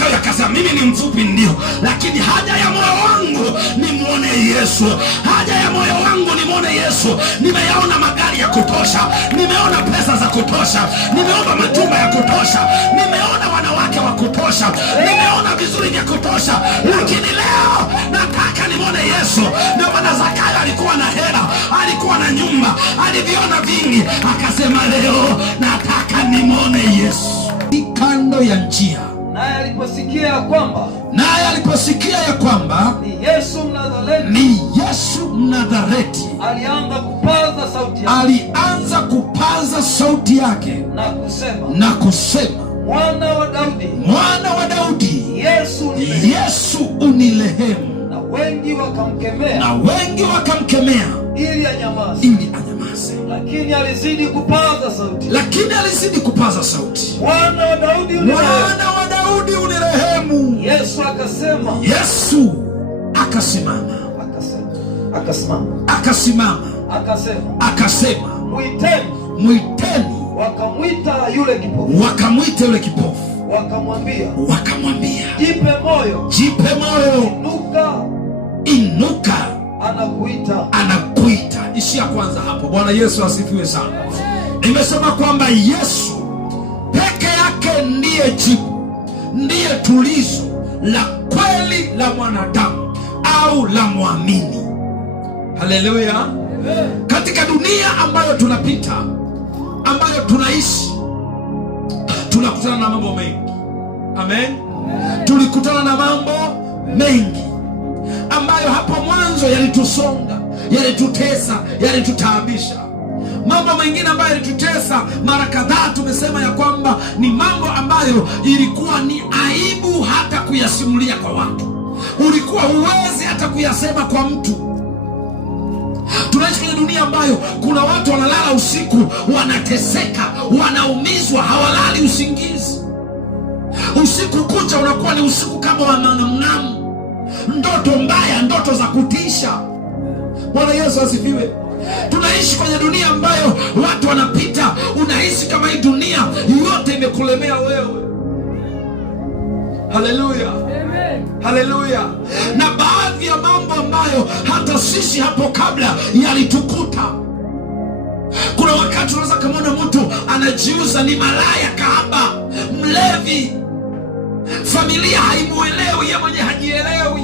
Zakayo akasema mimi ni mfupi ndio, lakini haja ya moyo wangu ni muone Yesu. Haja ya moyo wangu ni muone Yesu. Nimeyaona magari ya kutosha, nimeona pesa za kutosha, nimeona majumba ya kutosha, nimeona wanawake wa kutosha, nimeona vizuri vya kutosha, lakini leo nataka nimuone Yesu. Ndio maana Zakayo alikuwa na hela, alikuwa na nyumba, aliviona vingi, akasema leo nataka nimuone Yesu. Kando ya njia, naye aliposikia ya kwamba ni Yesu Mnazareti, alianza kupaza sauti yake na kusema mwana wa Daudi, Yesu unirehemu. Na wengi wakamkemea ili anyamaze. Lakini alizidi kupaza sauti, mwana wa Daudi unirehemu. Yesu akasimama, akasema mwiteni. Wakamwita yule kipofu, wakamwambia jipe moyo, inuka, anakuita. Ishia kwanza hapo. Bwana Yesu asifiwe sana. Nimesema kwamba Yesu peke yake ndiye jibu, ndiye tulizo la kweli la mwanadamu au la muamini. Haleluya. Katika dunia ambayo tunapita, ambayo tunaishi, tunakutana na mambo mengi. Amen. Tulikutana na mambo mengi ambayo hapo mwanzo yalitusonga, yalitutesa, yalitutaabisha. Mambo mengine ambayo yalitutesa mara kadhaa tumesema ya kwamba ni mambo ambayo ilikuwa ni aibu hata kuyasimulia kwa watu. Ulikuwa huwezi hata kuyasema kwa mtu. Tunaishi kwenye dunia ambayo kuna watu wanalala usiku, wanateseka, wanaumizwa, hawalali usingizi. Usiku kucha unakuwa ni usiku kama wa mnamu, ndoto mbaya, ndoto za kutisha. Bwana Yesu asifiwe. Tunaishi kwenye dunia ambayo watu wanapita, unahisi kama hii dunia yote imekulemea wewe. Haleluya, haleluya. Na baadhi ya mambo ambayo hata sisi hapo kabla yalitukuta. Kuna wakati unaweza kumwona mtu anajiuza, ni malaya, kahaba, mlevi, familia haimuelewi, yeye mwenyewe hajielewi.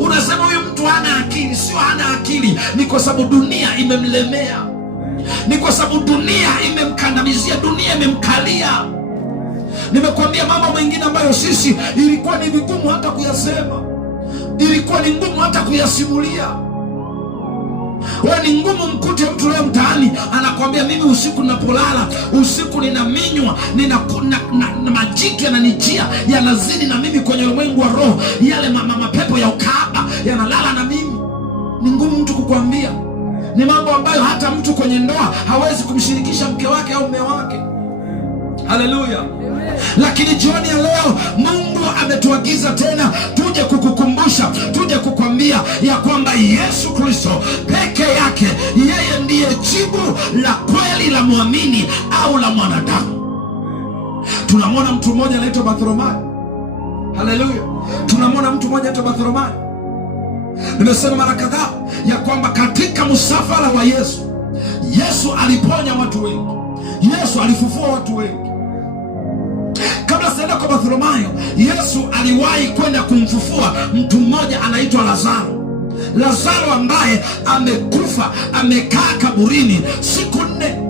Unasema huyu mtu hana akili. Sio hana akili, ni kwa sababu dunia imemlemea, ni kwa sababu dunia imemkandamizia, dunia imemkalia. Nimekuambia mambo mengine ambayo sisi ilikuwa ni vigumu hata kuyasema, ilikuwa ni ngumu hata kuyasimulia. Wewe ni ngumu mkute mtu leo mtaani anakuambia mimi usiku ninapolala, usiku ninaminywa, na majiki yananijia, yanazidi na mimi kwenye ulimwengu wa roho, yale mapepo ya ukahaba yanalala na mimi. Ni ngumu mtu kukuambia. Ni mambo ambayo hata mtu kwenye ndoa hawezi kumshirikisha mke wake au mume wake. Haleluya. Lakini jioni ya leo Mungu ametuagiza tena tuje kukukumbusha, tuje kukwambia ya kwamba Yesu Kristo peke yake, yeye ndiye jibu la kweli la muamini au la mwanadamu. Tunamwona mtu mmoja anaitwa Bartholomayo. Haleluya. Tunamwona mtu mmoja anaitwa Bartholomayo. Nimesema mara kadhaa ya kwamba katika msafara wa Yesu, Yesu aliponya watu wengi, Yesu alifufua watu wengi. Kabla sienda kwa Bartholomayo, Yesu aliwahi kwenda kumfufua mtu mmoja anaitwa Lazaro. Lazaro ambaye amekufa, amekaa kaburini siku 4.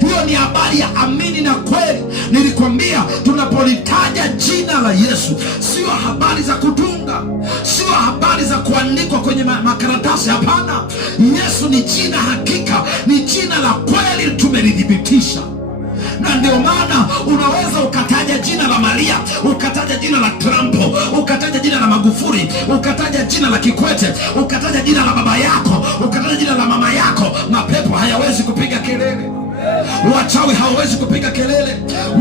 Hiyo ni habari ya amini na kweli. Nilikwambia tunapolitaja jina la Yesu, sio habari za kutunga, sio habari za kuandikwa kwenye makaratasi. Hapana, Yesu ni jina hakika, ni jina la kweli, tumelithibitisha. Na ndio maana unaweza ukataja jina la Maria, ukataja jina la Trump, ukataja jina la Magufuli, ukataja jina la Kikwete, ukataja jina la baba yako, ukataja jina la mama yako, mapepo hayawezi kupiga kelele. Wachawi hawawezi kupiga kelele.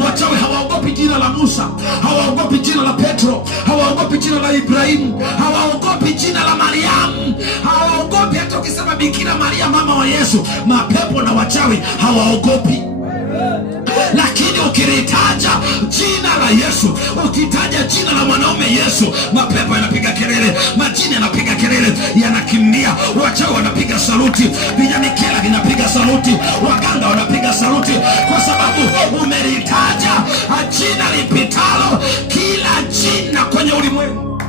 Wachawi hawaogopi jina la Musa, hawaogopi jina la Petro, hawaogopi jina la Ibrahimu, hawaogopi jina la Mariamu, hawaogopi hata ukisema Bikira Maria mama wa Yesu. Mapepo na wachawi hawaogopi. Lakini ukilitaja jina la Yesu, ukitaja jina la mwanaume Yesu, mapepo yanapiga kelele, majini yanapiga kelele, yanakimbia, wachawi wanapiga saluti, vinyamikela vinapiga saluti, waganga wanapiga saluti, kwa sababu umelitaja jina lipitalo kila jina kwenye ulimwengu.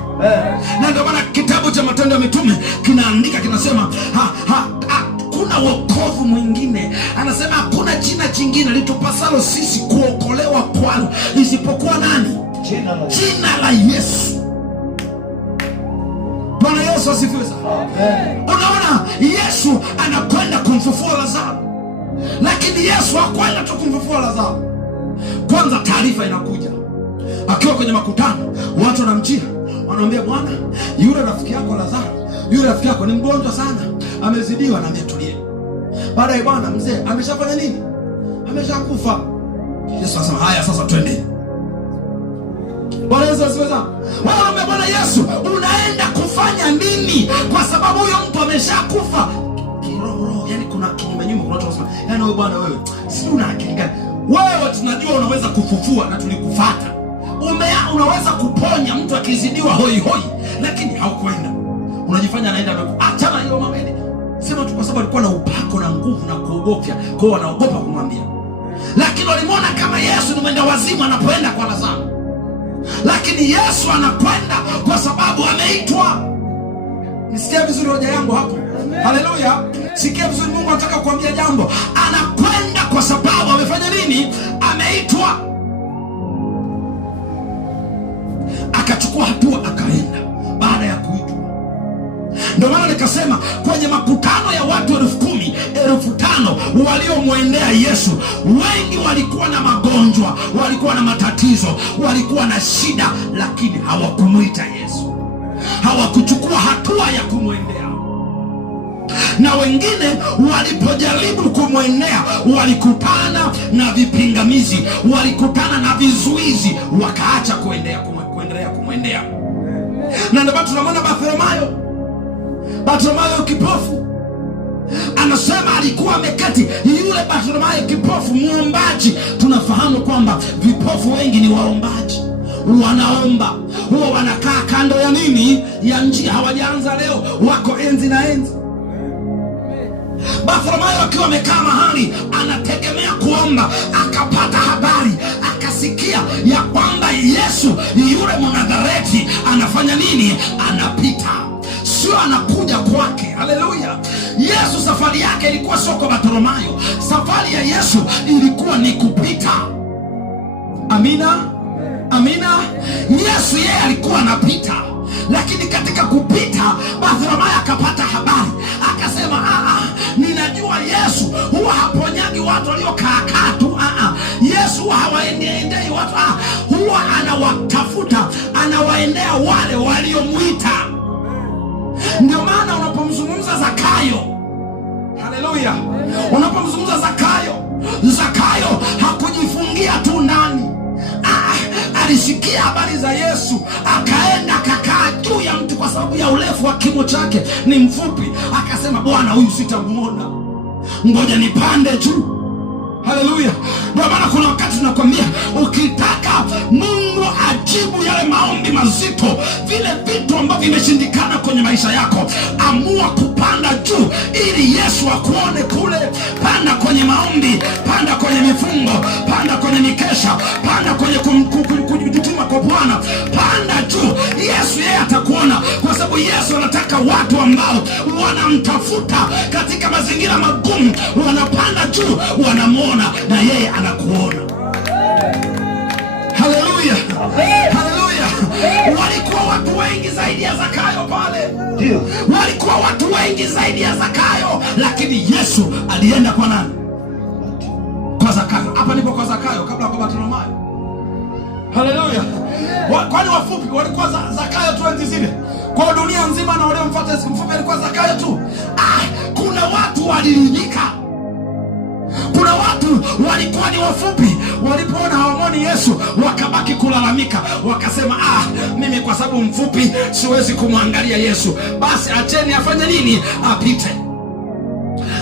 Na ndio maana kitabu cha Matendo ya Mitume kinaandika, kinasema kuna wokovu mwingine. Anasema hakuna jina jingine litupasalo sisi kuokolewa kwalo isipokuwa nani? Jina la Yesu. Bwana Yesu asifiwe sana. Unaona, Yesu anakwenda kumfufua Lazaro, lakini Yesu hakwenda tu kumfufua Lazaro. Kwanza taarifa inakuja akiwa kwenye makutano, watu wanamjia, wanamwambia, Bwana, yule rafiki yako Lazaro, yule rafiki yako ni mgonjwa sana, amezidiwa. Na tulie. Baadaye, Bwana, mzee ameshafanya nini? Ameshakufa. Yesu anasema, haya sasa twende. Bwana Yesu asifiwe sana. Wanaambia, Bwana Yesu, unaenda kufanya nini? Kwa sababu huyo mtu ameshakufa. Kiroho, yani kuna kinyume nyuma, kuna watu wanasema, yani wewe Bwana, wewe si una akili gani? Wewe tunajua unaweza kufufua na tulikufuata. Unaweza kuponya mtu akizidiwa hoi hoi, lakini haukwenda. Unajifanya anaenda achana hiyo mameni. Sema tu kwa sababu alikuwa na upako na nguvu na kuogopya, kwa hiyo wanaogopa kumwambia. Lakini walimwona kama Yesu ni mwenda wazimu anapoenda kwa Lazaro. Lakini Yesu anakwenda kwa sababu ameitwa. Nisikia vizuri hoja yangu hapo? Haleluya. Sikia vizuri, Mungu anataka kuambia jambo. Anakwenda kwa sababu amefanya nini? Ameitwa. Akachukua hatua, akaenda baada ya kuitwa. Ndio maana nikasema kwenye makutano ya watu 10,000, 5,000 waliomwendea Yesu, wengi walikuwa na magonjwa, walikuwa na matatizo, walikuwa na shida, lakini hawakumuita Yesu, hawakuchukua hatua ya kumwendea. Na wengine walipojaribu kumwendea walikutana na vipingamizi, walikutana na vizuizi, wakaacha kuendelea kumwendea. Na ndio tunamwona Bartimayo kipofu. Anasema alikuwa ameketi yule Bartimayo kipofu, muombaji. Tunafahamu kwamba vipofu wengi ni waombaji, wanaomba, huwa wanakaa kando ya nini? Ya njia. Hawajaanza leo, wako enzi na enzi. Bartimayo akiwa amekaa mahali anategemea kuomba, akapata habari, akasikia ya kwamba Yesu yule Mnazareti anafanya nini? Anapita, sio anakuja kwake. Haleluya. Yesu safari yake ilikuwa sio kwa Bartimayo. Safari ya Yesu ilikuwa ni kupita. Amina, amina. Yesu yeye alikuwa anapita, lakini katika kupita Bartimayo akapata habari, akasema ninajua Yesu huwa haponyagi watu waliokaa tu. Yesu huwa hawaendei watu, huwa anawatafuta, anawaendea wale waliomwita. Ndio maana unapomzungumza Zakayo, haleluya, unapomzungumza Zakayo hakujifungia tu ndani. Alisikia habari za Yesu, akaenda akakaa juu ya mti kwa sababu ya urefu wa kimo chake, ni mfupi. Akasema, Bwana, huyu sitamuona, ngoja nipande juu. Haleluya. Ndio maana kuna wakati tunakwambia, ukitaka Mungu ajibu yale maombi mazito, vile vitu ambavyo vimeshindikana kwenye maisha yako, amua kupanda juu ili Yesu akuone kule. Panda kwenye maombi, panda kwenye mifungo, panda kwenye mikesha, panda kwenye kujituma kwa Bwana, panda juu. Yesu yeye atakuona, kwa sababu Yesu anataka watu ambao wanamtafuta katika mazingira magumu, wanapanda juu, wanamuona na yeye anakuona. Haleluya, haleluya. Walikuwa watu wengi zaidi ya Zakayo pale, walikuwa watu wengi zaidi ya Zakayo, lakini Yesu alienda kwa nani? Kwa Zakayo. Hapa nipo kwa Zakayo kabla kwa Bartimayo. Haleluya. Kwani wafupi walikuwa Zakayo tu enzi zile? Kwa dunia nzima na wale mfupi alikuwa Zakayo tu? Kuna watu waliridhika. Kuna watu walikuwa ni wafupi, walipoona hawamoni Yesu wakabaki kulalamika, wakasema mimi kwa sababu mfupi siwezi kumwangalia Yesu, basi acheni afanye nini? Apite.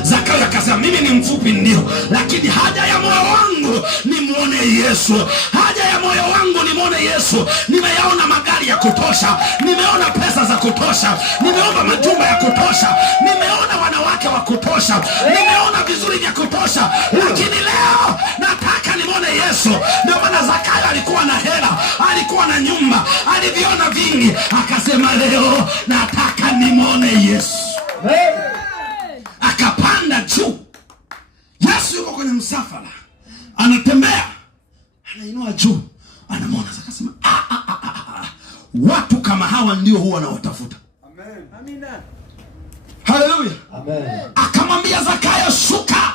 Zakayo akasema Sikiliza, mimi ni mfupi ndio, lakini haja ya moyo wangu ni muone Yesu. Haja ya moyo wangu ni muone Yesu. Nimeyaona magari ya kutosha, nimeona pesa za kutosha, nimeona majumba ya kutosha, nimeona wanawake wa kutosha, nimeona vizuri vya kutosha, lakini leo nataka nimuone Yesu. Ndio maana Zakayo alikuwa na hela, alikuwa na nyumba, aliviona vingi, akasema leo nataka nimuone Yesu. Akapanda juu. Yesu yuko kwenye msafara, anatembea, anainua juu, anamuona. Akasema watu kama hawa ndio huwa nawatafuta. Amen. Amina. Haleluya. Amen. Akamwambia Zakayo, shuka,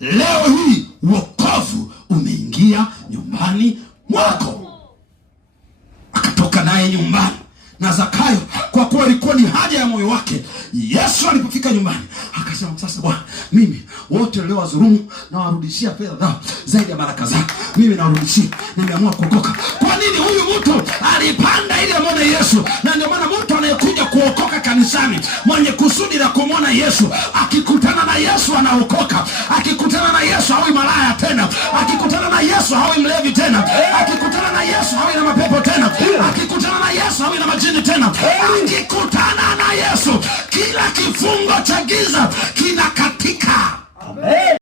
leo hii wokovu umeingia nyumbani mwako. Akatoka naye nyumbani. Na Zakayo kwa kuwa ilikuwa ni haja ya moyo wake, Yesu alipofika nyumbani akasema, sasa Bwana, mimi wote leo wadhulumu na warudishia fedha zao zaidi ya baraka zao, mimi nawarudishia, nimeamua kuokoka. Kwa nini? Huyu mtu alipanda ili amwone Yesu. Na ndio maana mtu anayekuja kuokoka kanisani, mwenye kusudi la kumwona Yesu, akikutana na Yesu anaokoka. Akikutana na Yesu hawi malaya tena, akikutana na Yesu hawi mlevi tena, akikutana na Yesu hawi na mapepo tena, akikutana na Yesu hawi na majini tena. Akikutana na Yesu, kila kifungo cha giza kinakatika. Amen.